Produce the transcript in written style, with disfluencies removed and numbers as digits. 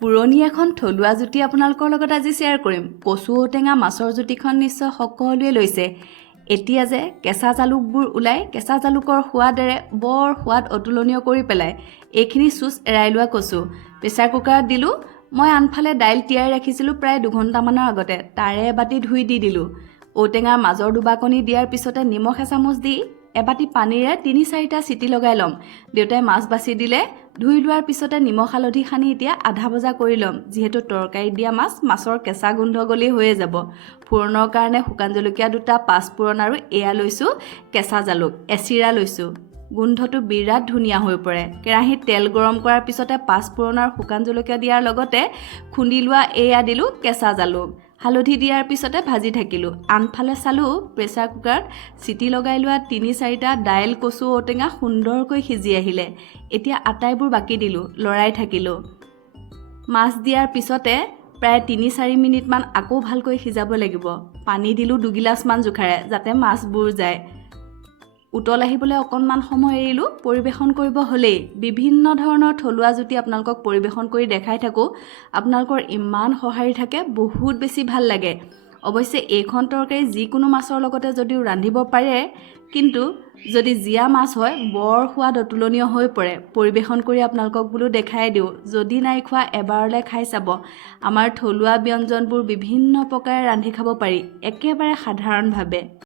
পুৰণি এখন থলুৱা জুতি আপোনালোকৰ লগত আজি শ্বেয়াৰ কৰিম। কচু ঔটেঙা মাছৰ জুতিখন নিশ্চয় সকলোৱে লৈছে। এতিয়া যে কেঁচা জালুকবোৰ ওলাই, কেঁচা জালুকৰ সোৱাদেৰে বৰ সোৱাদ অতুলনীয় কৰি পেলাই। এইখিনি চুচ এৰাই লোৱা কচু প্ৰেছাৰ কুকাৰত দিলোঁ। মই আনফালে দাইল তিয়াই ৰাখিছিলোঁ প্ৰায় 2 ঘণ্টামানৰ আগতে, তাৰে এবাতি ধুই দি দিলোঁ। ঔটেঙাৰ মাজৰ দুবাকনি দিয়াৰ পিছতে নিমখ এচামুচ দি এবাতি পানীৰে 3-4টা চিটি লগাই ল'ম। দেউতাই মাছ বাছি দিলে। ধুই লোৱাৰ পিছতে নিমখ হালধি সানি এতিয়া আধা ভজা কৰি ল'ম। যিহেতু তৰকাৰীত দিয়া মাছৰ কেঁচা গোন্ধ গলি হৈয়ে যাব। ফোড়নৰ কাৰণে শুকান জলকীয়া 2টা, পাঁচফোৰণ আৰু এয়া লৈছোঁ কেঁচা জালুক এচিৰা লৈছোঁ। গোন্ধটো বিৰাট ধুনীয়া হৈ পৰে। কেৰাহীত তেল গৰম কৰাৰ পিছতে পাঁচফোৰণ আৰু শুকান জলকীয়া দিয়াৰ লগতে খুন্দি লোৱা এয়া দিলোঁ কেঁচা জালুক। হালধি দিয়াৰ পিছতে ভাজি থাকিলোঁ। আনফালে চালোঁ প্ৰেছাৰ কুকাৰত চিটি লগাই লোৱা 3-4টা দাইল, কচু, ঔটেঙা সুন্দৰকৈ সিজি আহিলে। এতিয়া আটাইবোৰ বাকি দিলোঁ, লৰাই থাকিলোঁ। মাছ দিয়াৰ পিছতে প্ৰায় 3-4 মিনিটমান আকৌ ভালকৈ সিজাব লাগিব। পানী দিলোঁ 2 গিলাচমান জোখাৰে যাতে মাছবোৰ যায়। উতল আহিবলৈ অকণমান সময় এৰিলোঁ। পৰিৱেশন কৰিব হ'লেই। বিভিন্ন ধৰণৰ থলুৱা জুতি আপোনালোকক পৰিৱেশন কৰি দেখাই থাকোঁ। আপোনালোকৰ ইমান সঁহাৰি থাকে, বহুত বেছি ভাল লাগে। অৱশ্যে এইখন তৰকাৰী যিকোনো মাছৰ লগতে যদিও ৰান্ধিব পাৰে, কিন্তু যদি জীয়া মাছ হয় বৰ সোৱাদ অতুলনীয় হৈ পৰে। পৰিৱেশন কৰি আপোনালোকক বোলো দেখাই দিওঁ। যদি নাই খোৱা এবাৰলৈ খাই চাব। আমাৰ থলুৱা ব্যঞ্জনবোৰ বিভিন্ন প্ৰকাৰে ৰান্ধি খাব পাৰি, একেবাৰে সাধাৰণভাৱে।